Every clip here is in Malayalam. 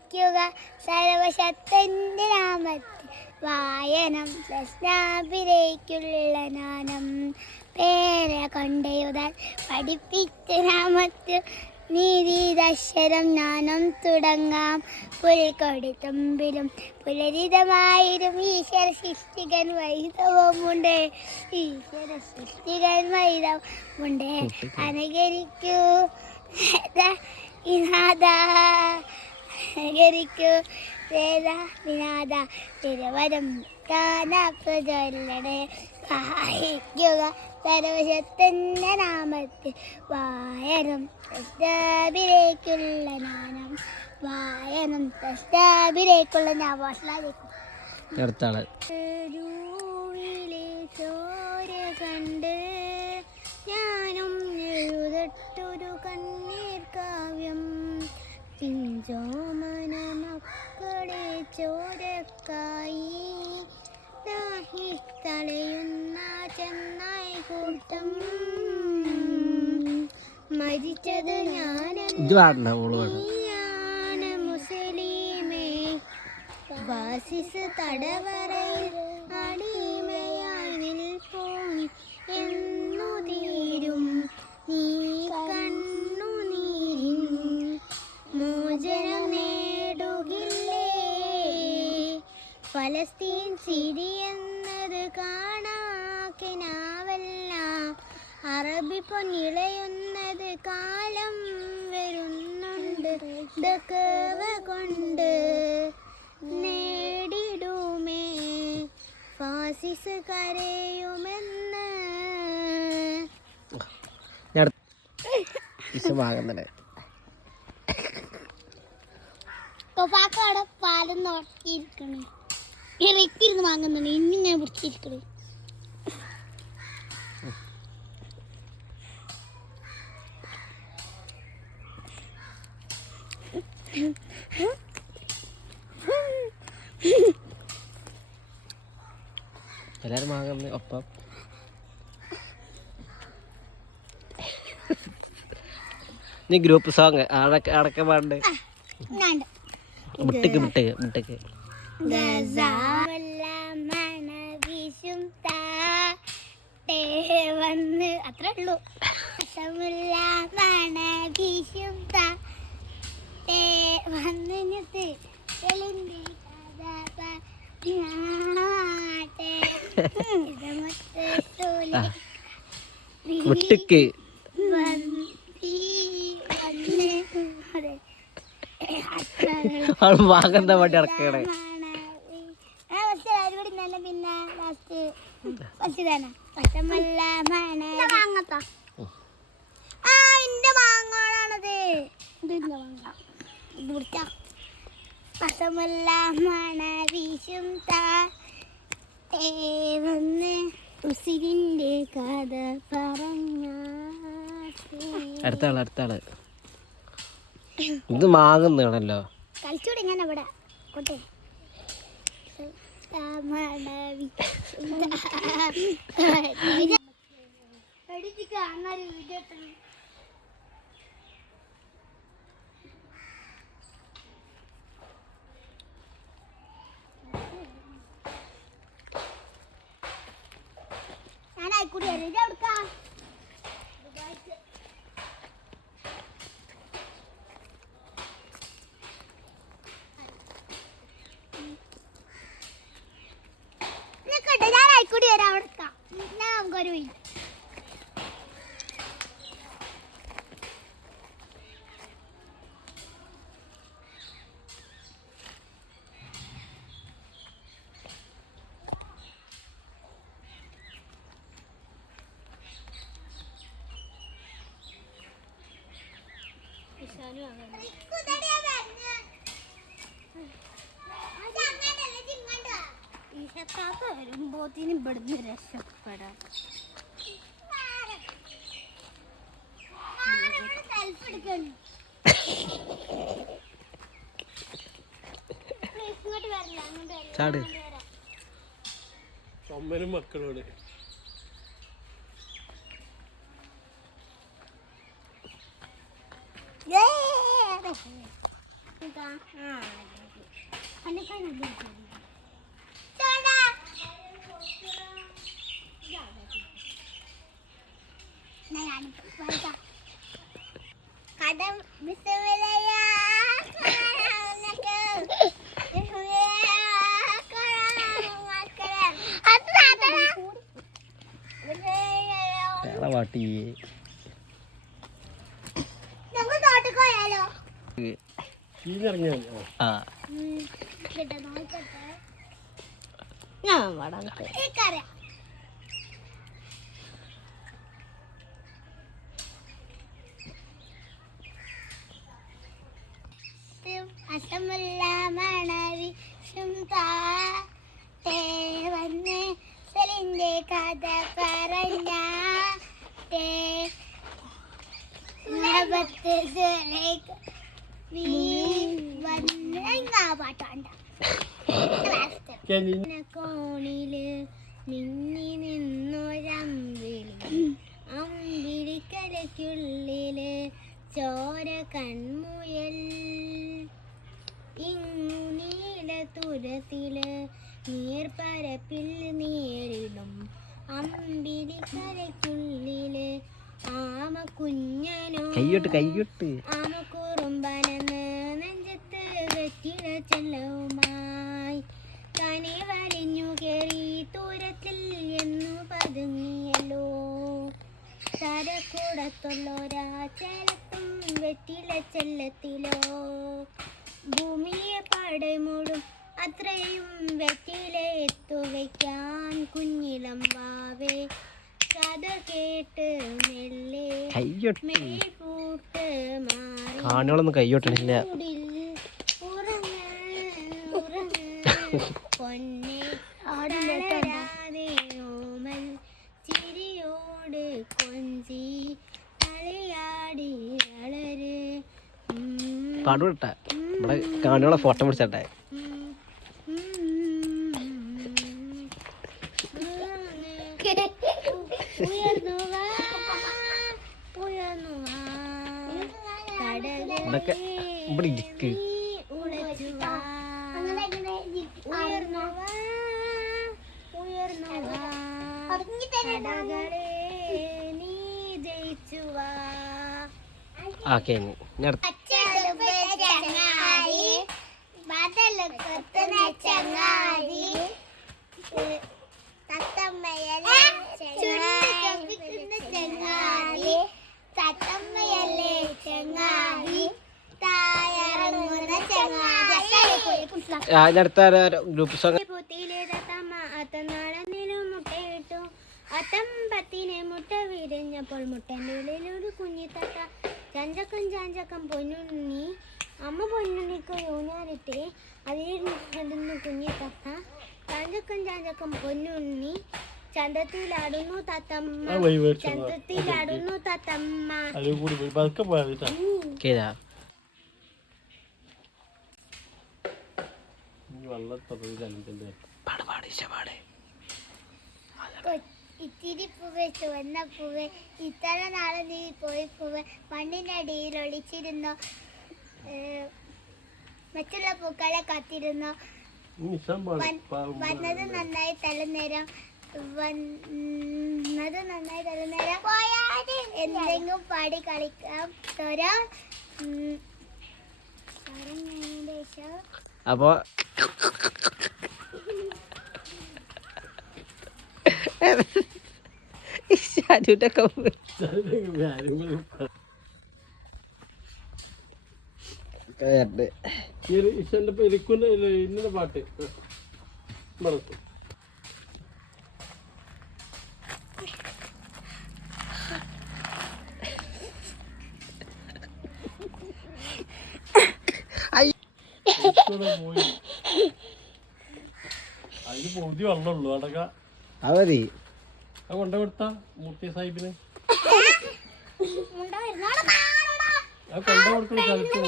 അനുകരിക്കുക സർവശക്തന്റെ നാമത്തിൽ വായനം പ്രശ്നാഭിരയ്ക്കുള്ള നാനം പേര കൊണ്ടയുതാൽ പഠിപ്പിച്ച നാമത്തിൽ നീതിദക്ഷരം ജ്ഞാനം തുടങ്ങാം പുൽക്കൊടി തുമ്പിലും പുലരിതമായിരും ഈശ്വര സൃഷ്ടികൻ വൈധവമുണ്ട് ഈശ്വര സൃഷ്ടികൻ വൈധവമുണ്ട് അനുകരിക്കൂ അനുകരിക്കൂ വേദ തിരുവരം പ്രചൊല്ലണേ സഹായിക്കുക സർവശക്തന്റെ നാമത്തിൽ വായനം പ്രസ്താബിലേക്കുള്ള നാനം വായനം പ്രസ്താബിലേക്കുള്ള നാവിലെ ചോര കണ്ട് ഞാനും എഴുതട്ടൊരു കണ്ണീർ കാവ്യം പിഞ്ചോമന മക്കളെ ചോരക്കായി തളയുന്ന ചെന്നായി കൂട്ടം മരിച്ചത് ഞാനാണ് മുസ്ലിമേ വാസിസ് തടവറയിൽ അടിമയായി നിൽപ്പോൻ എന്നു തീരും നീ കണ്ണുനീരിൻ മോചനം നേടുകില്ലേ ഫലസ്തീൻ സിരിയെന്നത് കാണാക്കിനാവല്ല അറബി പൊന്നിളയുന്നത് കാലം വരുന്നുണ്ട് ദക്കവ കൊണ്ട് നേടിടുമേ ഫാസിസ് കരയുമെന്ന് തൊഫാക്കവിടെ പാലം നോക്കിയിരിക്കണേ ഇറക്കിരുന്ന് വാങ്ങുന്നുണ്ട് ഇനി ഞാൻ പിടിച്ചിരിക്കണേ എല്ലാരും വാങ്ങുന്ന ഒപ്പം നീ ഗ്രൂപ്പ് സോങ് അടക്ക പാണ്ട് മുട്ടക്ക് മുട്ടക്ക് മുട്ടക്ക് വന്ന് അത്രേ ഉള്ളൂ വന്നിട്ട് മുട്ടക്ക് വാങ്ങുന്ന വണ്ടി ഇറക്കണേ പിന്നെ എന്റെ മാങ്ങാണത് പസമല്ല മണ വീശും വന്ന് ഉസിരിന്റെ കഥ പറഞ്ഞ അടുത്താള് ഇത് മാങ്ങുന്നാണല്ലോ കളിച്ചൂടെ ഞാൻ അവിടെ കോട്ടെ ഞാനായിക്കൂടി എടുക്കാം ഞാനായിക്കൂടി വരാം അവിടെ ഞാൻ നമുക്കൊരു വീട് വരുമ്പോത്തിന് ഇവിടുന്ന് രക്ഷപ്പെടാം അമ്മനും മക്കളോട് കടം പാട്ടി നമുക്ക് തോട്ടക്ക് പോയാലോ? ആ ഞാൻ വടക്കറിയാം. അസമുള്ള മണവിഷും വന്ന് സെലിന്റെ കഥ പറഞ്ഞ പാട്ടാണ്ട കോണില് മിന്നി നിന്നൊരമ്പിളി അമ്പിളിക്കരയ്ക്കുള്ളില് ചോര കൺമുയൽ ഇങ്ങു നീലതുരത്തില് നീർപ്പരപ്പിൽ നേരിടും അമ്പിളിക്കരയ്ക്കുള്ളില് ആമ കുഞ്ഞനോ ആമ കുറുമ്പനെന്ന് നെഞ്ചത്ത് വെറ്റില ചെല്ലവുമായി തനി വലിഞ്ഞു കേറി ദൂരത്തിൽ എന്നു പതുങ്ങിയല്ലോ തരക്കൂടത്തുള്ളൊരാ ചേലത്തും വെറ്റില ചെല്ലത്തിലോ ഭൂമിയെ പടമുടും അത്രയും വെറ്റില എത്തുവയ്ക്കാൻ കുഞ്ഞിളം വാവേ കഥ കേട്ട് മെല്ലെ മേൽകൂട്ട് കാണുകളൊന്നും കൈയ്യോട്ടണില്ല. പൊന്നെ വളരാതെ ഓമൽ ചിരിയോട് കൊഞ്ചി കളിയാടി വളര് പാടുവിട്ട ഇവിടെ കാണുകളെ ഫോട്ടോ പിടിച്ചട്ടെ. ഇതൊക്കെ ഇവിടെ ഇരിക്ക്. ഓക്കെ അടുത്ത ഗ്രൂപ്പ് സോങ്. അത്തമ്പത്തിനെ മുട്ട വിരിഞ്ഞപ്പോൾ മുട്ടൻ്റെ ഉള്ളിലൊരു കുഞ്ഞി തത്ത ചഞ്ചക്കം ചാഞ്ചക്കം പൊന്നുണ്ണി അമ്മ പൊന്നുണ്ണിക്ക് ഊഞ്ഞാലിട്ട് അതിലിരുന്ന് കുഞ്ഞി തത്ത ചാഞ്ചക്കം ചാഞ്ചക്കം പൊന്നുണ്ണി ചന്തത്തിലാടുന്നു തത്തമ്മ ചന്തത്തിലാടുന്നു തത്തമ്മ. ഇത്തിരി പൂവേ ചുവന്ന പൂവേ ഇത്ര നാളെ നീ പോയി പൂവേ മണ്ണിനടിയിൽ ഒളിച്ചിരുന്നോ മറ്റുള്ള പൂക്കളെ കാത്തിരുന്നോ വന്നത് നന്നായി തലനേരം എന്തെങ്കിലും പാടി കളിക്കാം തോരാ. അപ്പൊ ഇന്ന പാട്ട് അതിന് പകുതി വെള്ളമുള്ളൂ അടക്ക അവധി കൊണ്ട കൊടുത്ത മുത്തി സാഹിബിന് കൊണ്ട കൊടുക്കുന്ന സ്ഥലത്ത്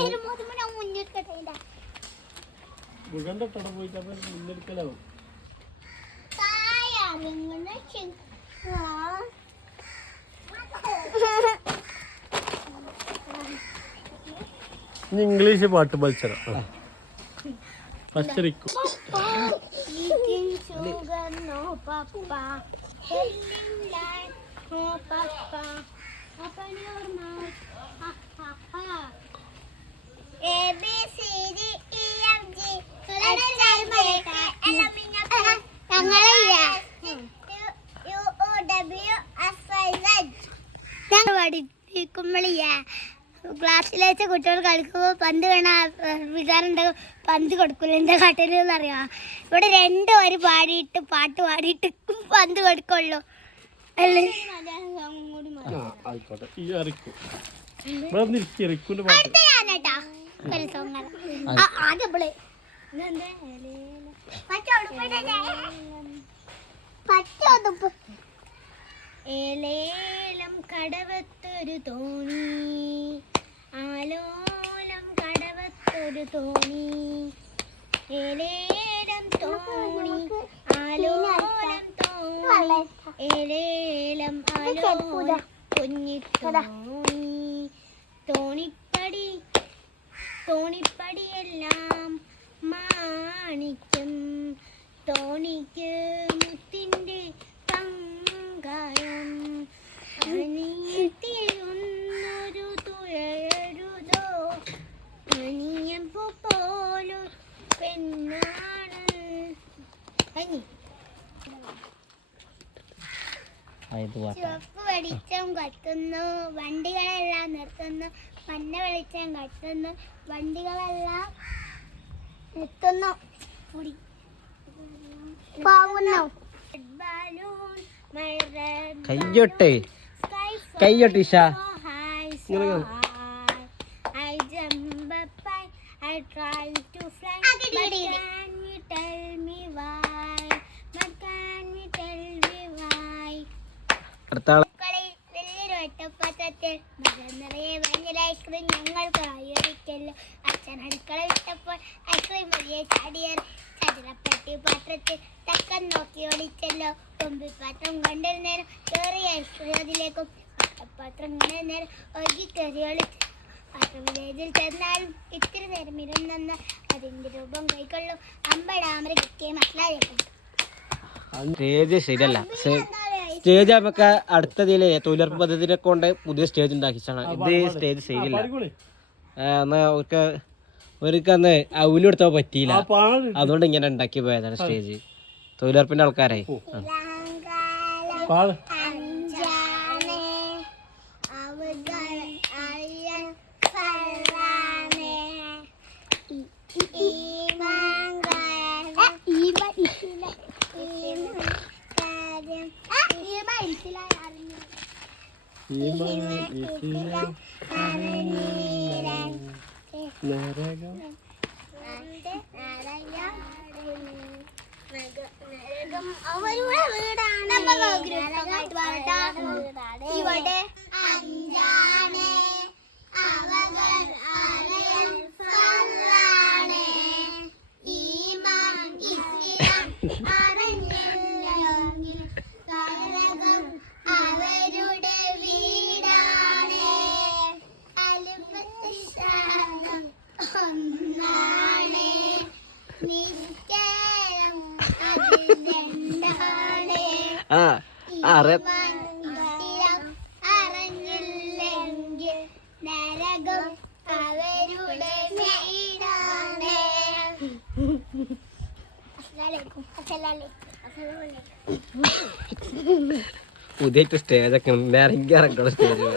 മൃഗന്റെ തട പോയിട്ട് അപ്പൊ മുന്നെടുക്കലാവും. ഇംഗ്ലീഷ് പാട്ട് മത്സരം പച്ചരിക്കും Eating sugar, no papa. Telling lie, no papa. Open your mouth, ha ha ha. A B C D E F G. ക്ലാസ്സിലേച്ച കുട്ടികൾ കളിക്കുമ്പോൾ പന്ത് വേണ വിചാരമുണ്ടാകും പന്ത് കൊടുക്കില്ല എന്താ കാട്ടല് എന്നറിയാം. ഇവിടെ ഒരു പാടിയിട്ട് പാട്ട് പാടിയിട്ട് പന്ത് കൊടുക്കുള്ളൂ അല്ലേ. ആയിക്കോട്ടെ ഈ അറിക്കും ഇവിടെ ഇരിക്കൂന്റെ പാട്ട് അടുത്ത ഞാനേട്ടാ ഒരു സോങ് ആദ്യം ഏലേലം കടവത്തൊരു തോണി ആലോലം കടവത്തൊരു തോണി ഏലേലം തോണി ആലോലം തോണി ഏലേലം ആലോലം കുഞ്ഞിത്തോണി തോണിപ്പടിയെല്ലാം മാണിക്യം തോണിക്ക് മുത്തിൻ്റെ പങ്കായം അനിയത്തിയൊന്നൊരു തുഴരുതോ അനിയം പോലു പെണ്ണാണ് ചുവപ്പ് വെളിച്ചം കത്തുന്നു വണ്ടികളെല്ലാം നിർത്തുന്നു മഞ്ഞ വെളിച്ചം കത്തുന്നു വണ്ടികളെല്ലാം നിർത്തുന്നു കയ്യൊട്ടെ Isha I try to fly, but can you tell me why? But can you tell me why? വലിയൊരു ഒറ്റപ്പാത്രത്തിൽ നിറയെ ഭയങ്കര ഐസ്ക്രീം ഞങ്ങൾക്ക് ആയിരിക്കല്ലോ. അച്ഛൻ അടുക്കള വിട്ടപ്പോൾ ഐസ്ക്രീം വലിയ ചതുരപ്പട്ടി പാത്രത്തിൽ തക്കൻ നോക്കി ഓടിച്ചല്ലോ. കൊമ്പിൽ പാത്രം കൊണ്ടിരുന്നേരം ചെറിയ ഐസ്ക്രീം അതിലേക്കും ഒറ്റപ്പാത്രം കൊണ്ടിരുന്നേരം ഒഴുകി കയറി ഒളിച്ചു. പാത്രം വില്ലേജിൽ ചെന്നാലും ഇത്തിരി നേരം ഇരുന്നെന്ന് അതിന്റെ രൂപം കൈക്കൊള്ളും. അമ്പടാമര കിട്ടിയ മസാലയൊക്കെ സ്റ്റേജ് ശരിയല്ല. സ്റ്റേജ് നമുക്ക് അടുത്തതിലെ തൊഴിലുറപ്പ് പദ്ധതിനെ കൊണ്ട് പുതിയ സ്റ്റേജ് ഉണ്ടാക്കിച്ചാണ്. ഇത് സ്റ്റേജ് ശരിയല്ല. എന്നാ അവർക്ക് അന്ന് അവലെടുത്താൽ പറ്റിയില്ല, അതുകൊണ്ട് ഇങ്ങനെ ഉണ്ടാക്കി പോയതാണ് സ്റ്റേജ്. തൊഴിലുറപ്പിന്റെ ആൾക്കാരെ അവരുടെ വീടാണ്. ഇവിടെ അഞ്ചാണ് അവകൾ അറിയാൻ ഫറാണ്. ഈമാൻ ഇസ്ലാം അറിഞ്ഞില്ലെങ്കിൽ നരകം അവരുടെ വീടാണ്. അലുപത്ത് ശാനം ഒന്നാണ് നിശ്ചയം അതിൽ രണ്ടാണ്. അറിഞ്ഞില്ലെങ്കിൽ നരകം അവരുടെ വീടാണ്. പുതിയ സ്റ്റേജൊക്കെ ഭയങ്കര സ്റ്റേജ്